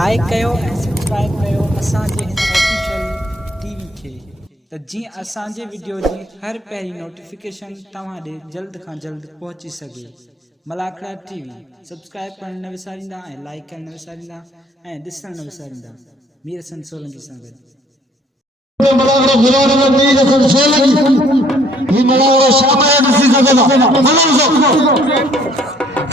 Like कयो ऐं subscribe कयो असांजे हिन ऑफिशियल टीवी खे त जीअं असांजे वीडियो जी हर पहिरीं नोटिफिकेशन तव्हां ॾे जल्द खां जल्द पहुची सघे। मलाखड़ा टीवी सब्सक्राइब करण न विसारींदा ऐं लाइक करण न विसारींदा ऐं ॾिसण न विसारींदा। मीर हसन सोलंकी सां गॾु मलाखड़ा गुलाम मीर हसन सोलंकी ही मलाखड़ा शाम जो ॾिसी सघंदा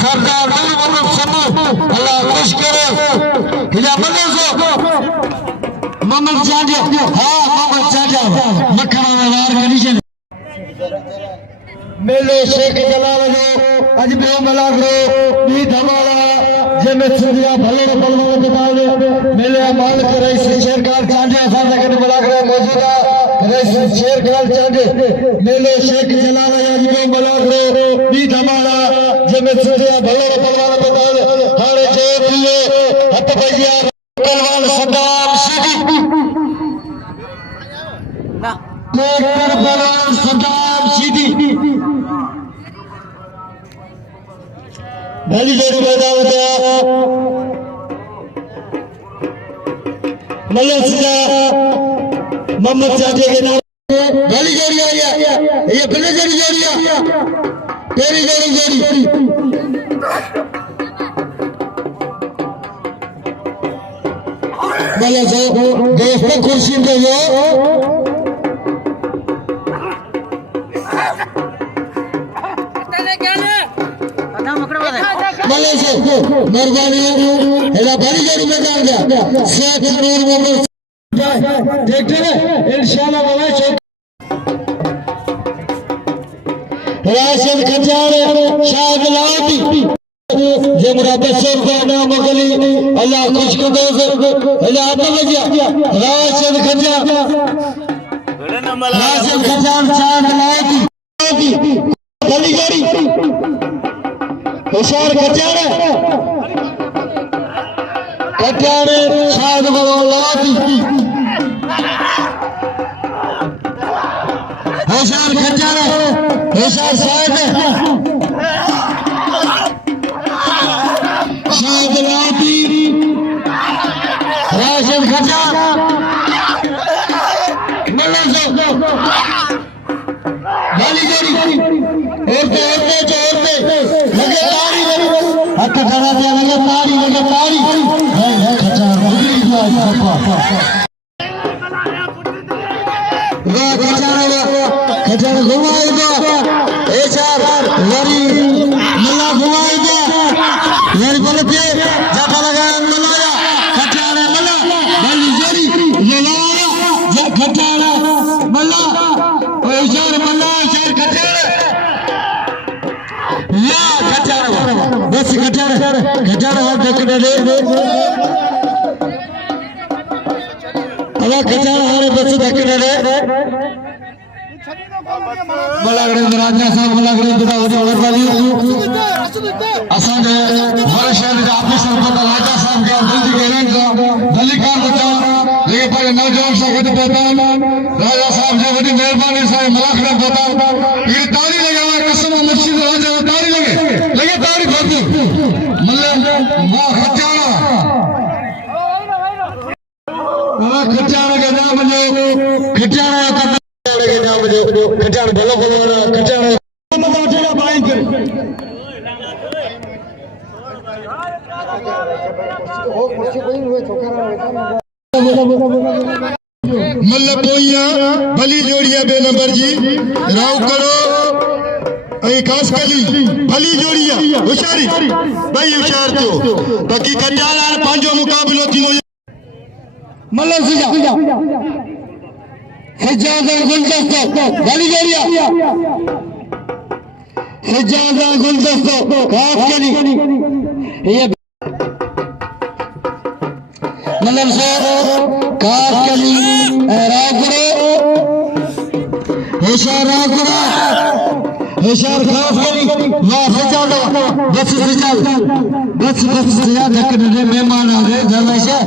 सरदार मोहम्मद समू अल्लाह खुश करे हिजा मल्लो मोहम्मद चांडिया मोहम्मद चांडिया मखण में वार कंडीशन मेले शेख जलाल जो अज बे मलाखड़ो बी धमाला जंहिंमें सूर्या भले बलवान बतावे मेले मालिक रईस शेरखान चांडिया सां गॾु मलाखड़ा मौजूद आहे। रईस शेरखान चांडिया मेले शेख जलाल जो अज बे मलाखड़ो बी धमाला जंहिंमें सूर्या भले बलवान बतावे हाणे जो दिए हथ भैया पहलवान सद्दाम सीधी ना पहलवान सद्दाम सीधी भली जोड़ी बजावत है मल्ल सिजा मोहम्मद चाचे के नाम भली जोड़ी आई है ये पहले जोड़ी है तेरी जोड़ी मल्ल से दोस्त कुर्सी पे जो मेहरबानी हेला भरी जोड़ी में कर दिया शेख नूर मोहम्मद देखते हैं इंशाल्लाह वाला शेख राशिद खजान शाह लाती जमरा बसर का नाम गली अल्लाह खुश को दो अल्लाह तो बजा राशिद खजान शाह लाती भली जोड़ी होशियार खजान शायद होशियार खजान होशियार शायद लाती राशिद खजान भली जोड़ी औरते लगे तारी हाथ खड़ा दिया लगे तारी खजान घुमाएगा चार लड़ी मल्ला घुमाएगा लड़ी बोलते जाता लगा मल्ला खजान मल्ला भली जोड़ी लगाया जब खजान मल्ला चार मल्ला चार खजान या खजान बस खजान और देखने दे खजान हमारे बस देखने दे मलाखड़े राजा साहब मलाखड़े असां जो हर शहर के ऑफिसर पता राजा साहब के जल्दी करें भली कार बचा लेकिन पर नौजवान से गॾु पता राजा साहब जो वॾी महिरबानी से मलाखड़े पता ये ताली लगे कसम मस्जिद राजा ताली लगे ताली भरदू मतलब मां खजाना खजाना के नाम जो खजाना के नाम जो खजाना भलो खजाना मल्ल पोइया भली जोड़िया बे नंबर जी राव करो खास कली भली जोड़िया होशियारी भाई होशियार तो बाकी खजाना पांचो मुकाबलो थींदो मल्ल सिजा हिजाज़ गुलदस्तो भली जोड़िया हिजाज़ गुलदस्तो खास कली ये मतलब सर खास कली रागरो होशियार खास कली वाह हिजाज़ बस देखने मेहमान आ रहे जमेशा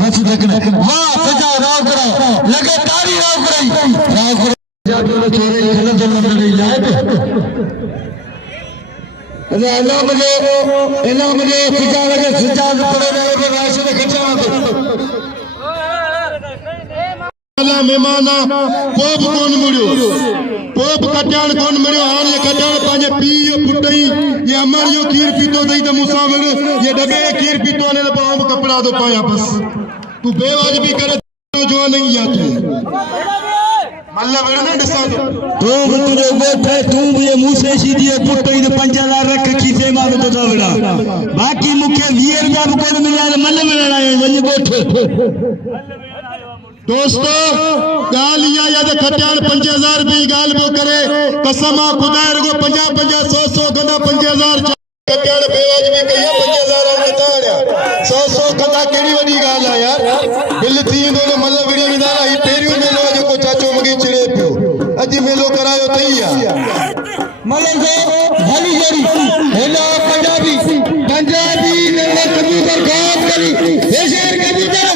बस देखने वाह हिजाज़ रागरो लगे तारी रागरो छोरे खेल तो नहीं जाए मुझे खिंचा लगे खिंचा पड़े राशि में खिंचा मेहमान पोप कौन मुड़ियो पोप कट्याण कौन मुड़ियो हाल ये कट्याण पांजे पी यो पुटई ये अमर यो खीर पीतो दई तो मुसाफिर ये डबे खीर पीतो ने तो पांव कपड़ा दो पाया बस तू बेवाजिबी करे जो नहीं या तू मल्ला वेड़ने डिसा दो तो तुझे बैठे तू ये मुंह से सीधी पुटई तो 5000 रख खीसे मां तो जावड़ा बाकी मुखे 20 रुपया कोन मिला मल्ले मिलना है वनी बैठे दोस्तों गाल या तो खट्याण 5000 रुपये गाल वो करे कसम खुदा को 50 100 गदा 5000 खट्याण बेवाजिबी कहिए 5000 बताया 100 गदा केड़ी वडी गाल है यार बिल थी दोने मतलब वीडियो में दादा ही पेरियो मेलो जो को चाचो मगी चिड़े पियो अजी मेलो करायो थई या मतलब से भली जरी हेलो पंजाबी ने कबूतर काम करी हे शेर कबूतर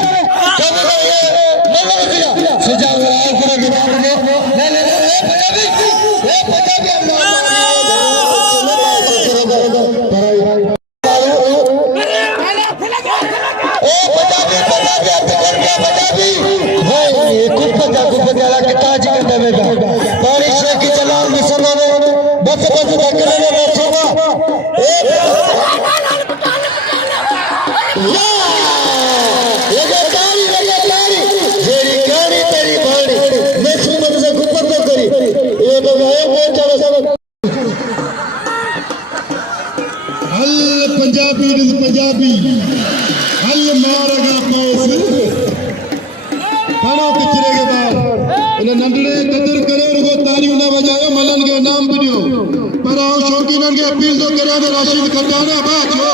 पंजाबी हल मारेगा पैस पड़ो किचरे के बाद इन नंढड़े कदर करे रुगो तारियों ना बजायो मलन के नाम बिडियो पर आओ शौकीनन के अपील तो करे तो राशिद खटाना बात हो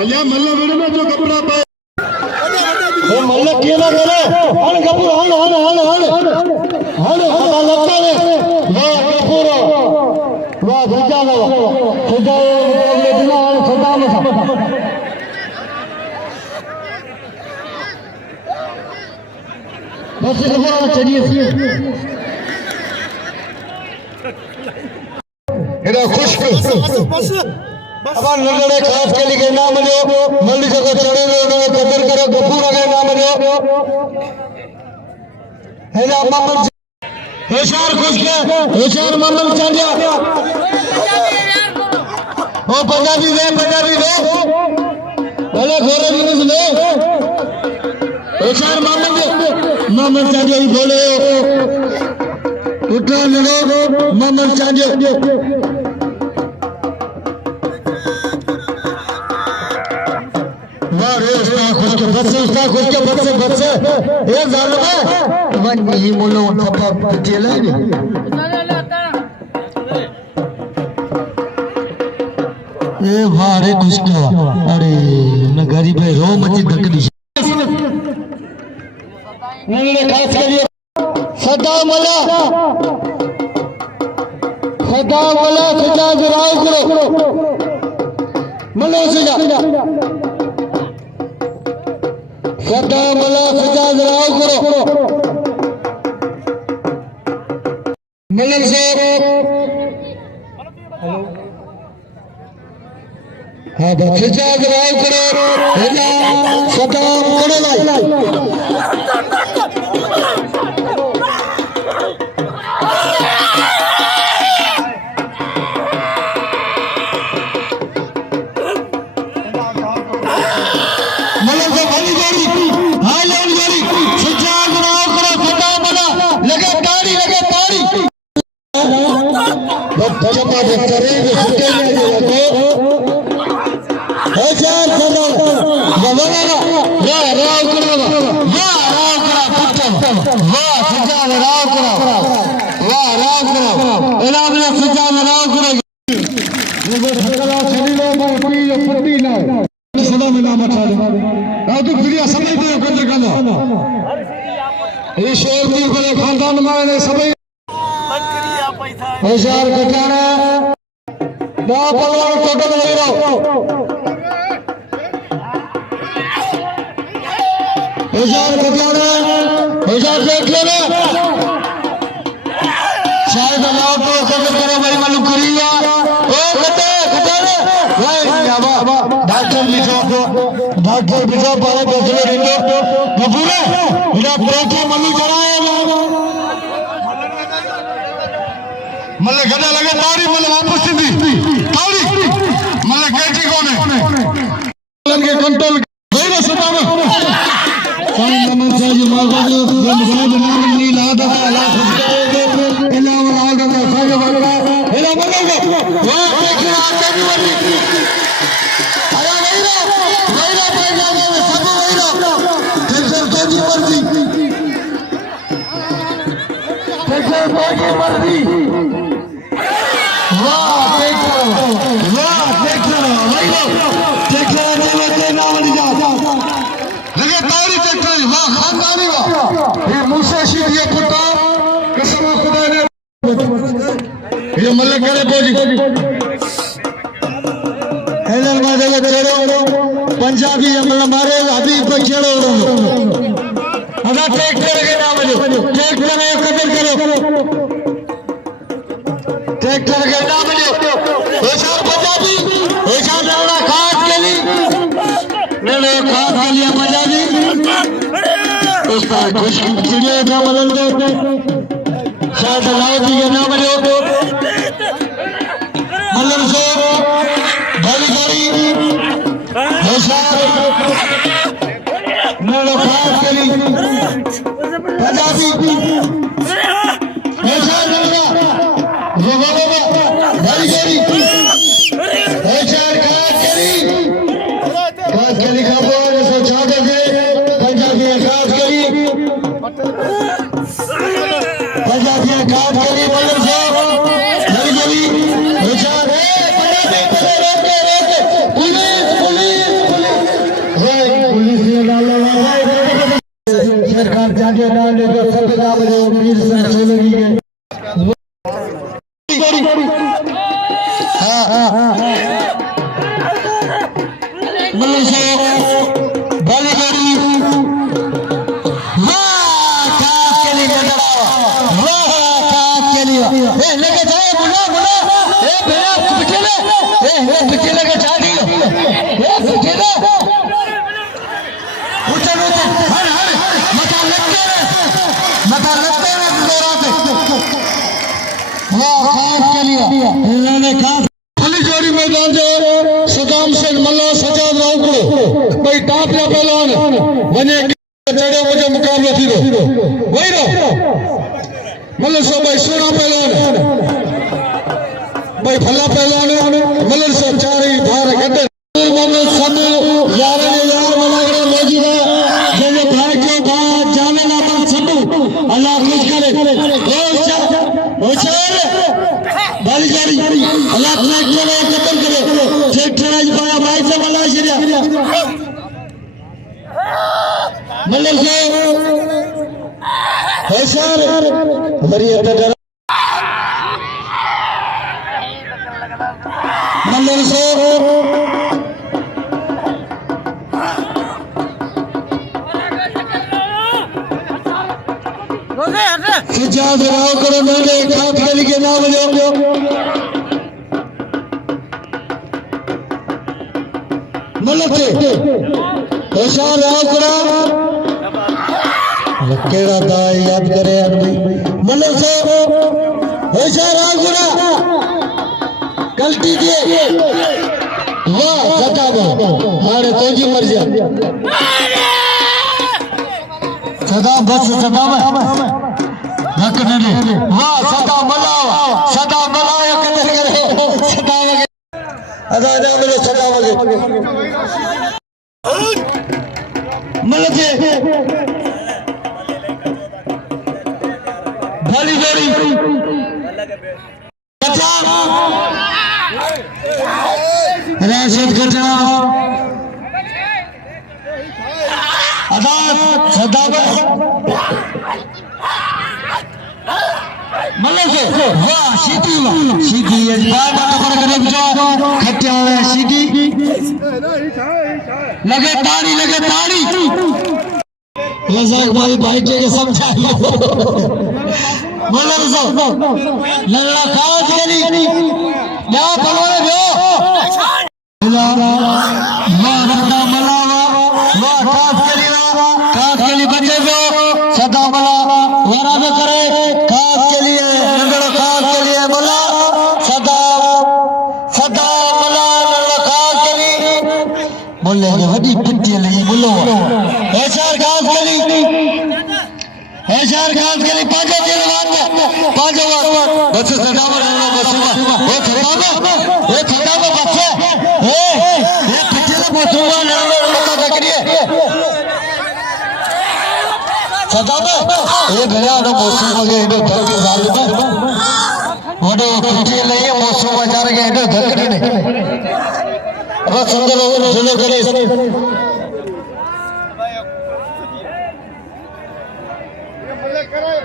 अल्लाह मल्ला वेड़े में जो कपड़ा पाए ए मल्ला के ना करे हन कपूर हन लगता है वाह कपूर वाह सजा लो सजा ले बिना सदा में बस चलिए खुश्क अब लड़े खास के लिए नाम लियो मल्लिक को चढ़े कदर करो गफूर अगे नाम लियो है ना मामल होशियार खुश्क होशियार मामल चांदिया ओ पंजाबी वे भले घोरे न्यूज़ ले होशियार मामल चांदिया ही बोले उठा लड़ो मामल चांदिया बस ये जालिम वन ही मोलो थपा चले ने ए भारे खुशका अरे न गरीब है रो मची धकदी ने खास के लिए सदा मला सदा जराओ करो मलो सजा सदा मला सजा जराओ करो मलक साहब हाँ सजा जराओ करो सदा करो खानदान में सब होशियार खटाना पलवान टोटल नहीं रहो होशियार खटाना होशियार देख लेना शायद अल्लाह को कदर करे भाई मालूम करिया ओ कदर खटारे भाई बाबा डॉक्टर बिठो पारे बसले रिंदो बबूरे इना प्रोटी मल्ली कराए मल्ले गदा लगे ताड़ी मल्ले वापस सिंधी ताड़ी मल्ले कैची कोने लगे कंट्रोल होई ना सदा में साईं नमन साजी मागो जन साज नाम नी लादा ला खुशके इला वाला दा साज वाला इला मल्ले वाह देखना आते भी वरी अरे वैरा पैदा में सब वैरा टेंशन तेजी मर्जी वाह देखो वैरा देवते नाम लिया लगे तारी चक्कर वाह खानदानी वाह ये मूसा शीर ये पुटा कसम खुदा ने ये मल्ले करे बोजी हेलन मादे चलो पंजाबी अमल मारे हबीब पे खेलो अदा ट्रैक्टर के नाम लो ट्रैक्टर में कदर करो ट्रैक्टर के नाम लो ऐसा पंजाबी ऐसा लौड़ा खास के लिए ले लो खास के लिए पंजाबी उस्ताद खुश चिड़िया का बदल दो शायद लाउदी के नाम लो मतलब से भली भली ऐसा मेरे खास के लिए पंजाबी ऐसा लगा जो बाबा भली भली ऐसा खास के लिए खाबो जैसे चादर के पंजाबी खास के लिए पंजाबी खास के लिए मतलब से भली भली ऐसा सरकार जाके डाले जो सब नाम जो वीर से चलेगी के हां मतलब से भली भली वाह खास के लिए वाह खास के लिए ए लेके जाओ बुला ए बेटा पिछले पिछले के जा दियो ए पिछले उठो हर मता लगते हैं दोराते वाह खास के लिए इन्होंने खास पुलिस जोड़ी मैदान जो सदाम सिंह मल्ला सजाद राउकड़ो भाई टॉप या पहलवान वने चढ़ो मुझे मुकाबला थी वही रो मतलब सो भाई सोना पहलवान भाई भला पहलवान मतलब सो चारी धार गड्ढे मतलब सब यार मलागड़ा मौजूदा जे भाई के बाद जाने ना पर सब अल्लाह खुश करे ओ चल बाली जारी अल्लाह ट्रैक्टर में कतल करे ट्रैक्टर आज पाया भाई से मल्ला शरिया मतलब से होशियार हमारी मतलब से सजाद राव करो मैंने खास गली के नाम लो मतलब से होशियार राव करो केड़ा दाई याद करे आदमी मतलब से होशियार राव करो गलती दिए वाह सदा मारे तोजी मर जा सदा बस सदा में वाह सदा मलावा या कदर करे सदा वगे अदा जा मेरे सदा वगे मतलब से भली जोड़ी कचा राशिद कचा अदा सदा मतलब से वाह सीधी बार बार करे बचा खट्टे वाले सीधी लगे ताड़ी रज़ाक भाई के समझाइए मतलब से लल्ला खास करी या पलवाने दो वाह सदा मलावा वाह खास के लिए बच्चे को सदा मला वरा में करे खास के लिए नंदड़ो खास के लिए मला सदा सदा मला नंदड़ो खास के लिए बोले के वडी पिट्टी लगी बोलो ऐशार खास के लिए पांचो जिलवान पांचो बच्चे सदा मला बसुमा वो सदा में बच्चे ये पिट्टी ले बसुमा नंदड़ो लता तकरिए सदा में ये गया ना मौसम के इधर धरती साल में वडो पिट्टी ले मौसम बाजार के इधर धरती ने अब संदर जुलो करे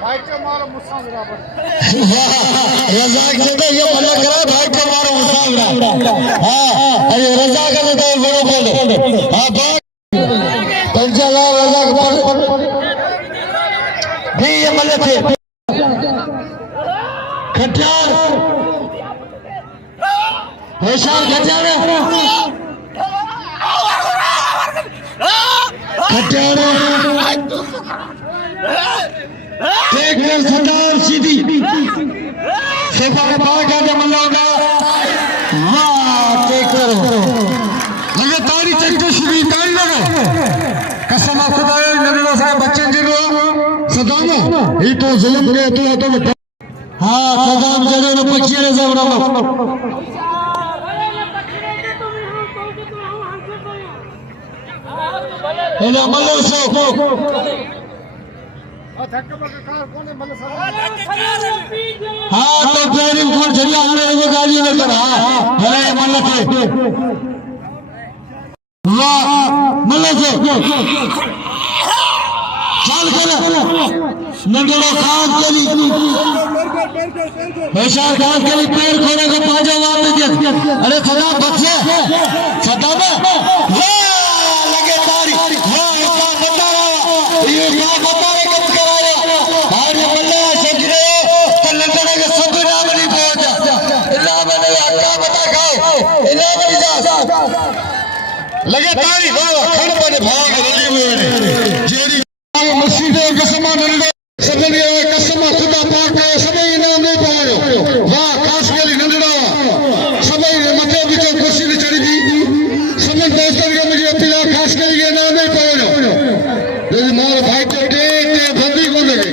भाई का मारो मुस्सा बराबर रजा के तो ये मना करा भाई का मारो मुसावरा हां अरे रजा का तो बड़ो बोले हां बात पंचाला रजा का भी ये मले थे खट्यार होशार खट्यार खट्यार देखकर सरदार सीधी सेफा बाहर का जब मल्लाऊंगा वाह देखकर लगे तारी चक्कर शुरू तारी लगो कसम खुदा नगरों से बच्चे जिरो सदाम ये तो जुल्म के तो हाँ सदाम जरूर बच्चे रे जबरा हेलो मल्लो सो हाँ तो प्लानिंग कौन चलिए हमने वो गाड़ी में करा हमारे मल्लत है वाह मल्लत है चाल करा नंदड़ो खास चली होशियार खास चली पैर खोने को पाजा वापस अरे सदा बच्चे सदा में लगे तारी वाह इसका बता रहा ये क्या बता रहे कब कराया और ये मल्ला सजरे तो लंदड़े के सब नाम नहीं पहुंचा इल्ला मैंने क्या बता खाओ इल्ला मेरी जा लगे तारी वाह खड़ पड़े भाग रली हुए जेरी मस्जिदों के समान नंदे सबने कसम खुदा पाक ने सभी इनाम नहीं पायो वाह खास के नंदड़ा सभी मथे बिच कुर्सी ने चढ़ी दी समझ दोस्तों के मुझे अपील खास के लिए इनाम नहीं पायो लेकिन मार भाई को दे बंदी को लगे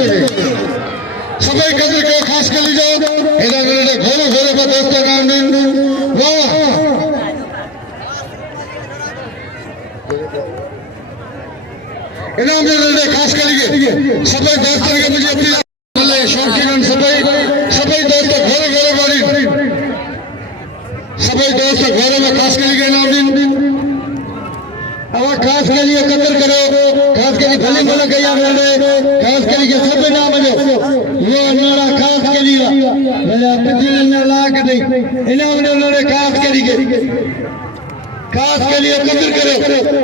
सभी कदर के खास के लिए जाओ इधर मेरे घोड़े घोड़े पर दोस्तों काम नहीं वाह इनाम दे खास करके सभी दोस्तों के मुझे अपनी बोले शौकीन सभी दोस्त घोड़े घोड़े वाली सभी दोस्त घोड़े में खास करके इनाम दिन अब खास के लिए कदर करो खास के लिए भले बोले गया मैंने खास करके सब नाम जो वो हमारा खास के लिए मैंने अपने दिल में ला के नहीं इनाम ने खास के लिए कदर करो